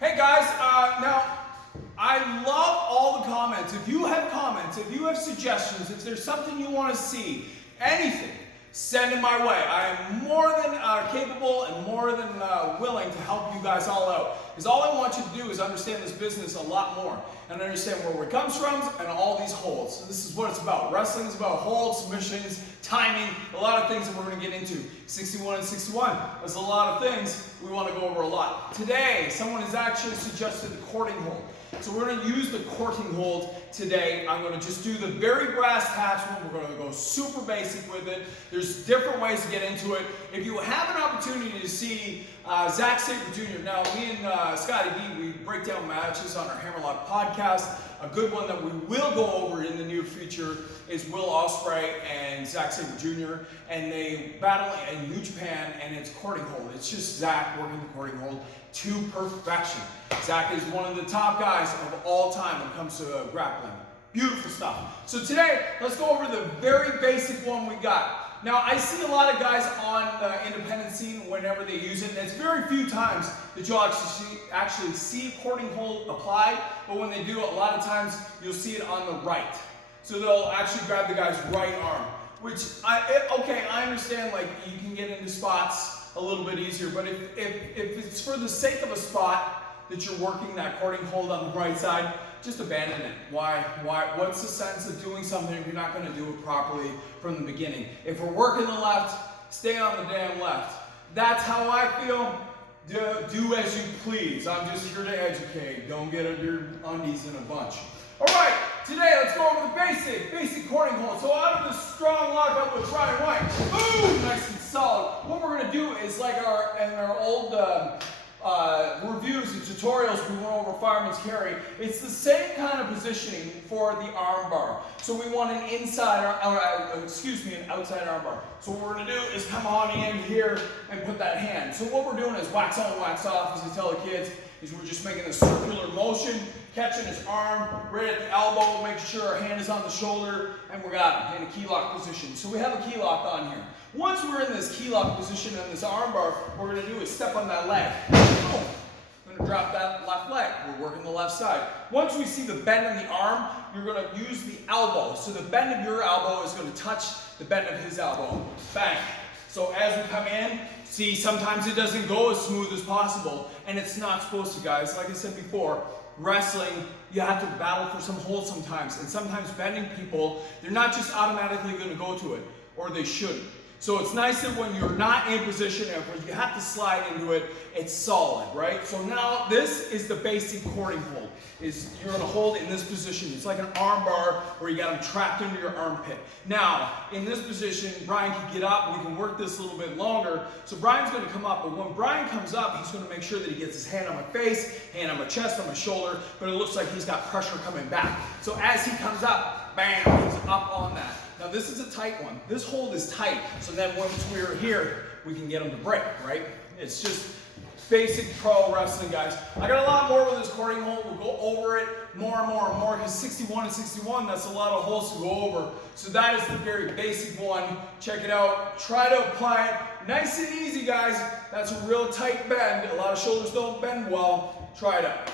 Hey guys, now I love all the comments. If you have comments, if you have suggestions, if there's something you want to see, anything, send it my way. I am more than capable and more than willing to help you guys all out. Because all I want you to do is understand this business a lot more and understand where it comes from and all these holds. So this is what it's about. Wrestling is about holds, submissions, timing, a lot of things that we're going to get into. 61 and 61, there's a lot of things we want to go over a lot. Today, someone has actually suggested the courting hold. So we're going to use the courting hold today. I'm going to just do the very brass tacks one. We're going to go super basic with it. There's different ways to get into it. If you have an opportunity to see Zach Sabre Jr. Now, me and Scotty B, we break down matches on our Hammerlock podcast. A good one that we will go over in the near future is Will Ospreay and Zach Sabre Jr. And they battle in New Japan, and it's courting hold. It's just Zach working the courting hold to perfection. Zach is one of the top guys of all time when it comes to grappling. Beautiful stuff. So today, let's go over the very basic one we got. Now, I see a lot of guys on the independent scene whenever they use it, and it's very few times that you'll actually see a courting hold applied, but when they do, a lot of times you'll see it on the right. So they'll actually grab the guy's right arm, which, I understand, like, you can get into spots a little bit easier, but if it's for the sake of a spot that you're working that courting hold on the right side, just abandon it. Why? What's the sense of doing something if you're not going to do it properly from the beginning? If we're working the left, stay on the damn left. That's how I feel. Do as you please. I'm just here to educate. Don't get your undies in a bunch. All right, today let's go over the basic courting hold. So out of the strong lockout with Ryan White, boom, nice and solid. What we're going to do is like in our old reviews and tutorials we went over fireman's carry, it's the same kind of positioning for the arm bar. So we want an an outside arm bar. So what we're going to do is come on in here and put that hand. So what we're doing is wax on, wax off, as I tell the kids, is we're just making a circular motion, catching his arm right at the elbow, making sure our hand is on the shoulder, and we got him in a key lock position. So we have a key lock on here. Once we're in this key lock position on this arm bar, what we're going to do is step on that leg. Boom. I'm going to drop that left leg. We're working the left side. Once we see the bend in the arm, you're going to use the elbow. So the bend of your elbow is going to touch the bend of his elbow. Bang. So as we come in, see, sometimes it doesn't go as smooth as possible, and it's not supposed to, guys. Like I said before, wrestling, you have to battle for some hold sometimes, and sometimes bending people, they're not just automatically going to go to it, or they shouldn't. So it's nice that when you're not in position and when you have to slide into it, it's solid, right? So now this is the basic courting hold. Is you're going to hold in this position. It's like an arm bar where you got them trapped into your armpit. Now, in this position, Brian can get up. We can work this a little bit longer. So Brian's going to come up, but when Brian comes up, he's going to make sure that he gets his hand on my face, hand on my chest, on my shoulder, but it looks like he's got pressure coming back. So as he comes up, bam, he's up on that. Now this is a tight one. This hold is tight, so then once we're here, we can get him to break, right? It's just basic pro wrestling, guys. I got a lot more with this courting hold. We'll go over it more and more and more, because 61 and 61, that's a lot of holds to go over. So that is the very basic one. Check it out. Try to apply it. Nice and easy, guys. That's a real tight bend. A lot of shoulders don't bend well. Try it out.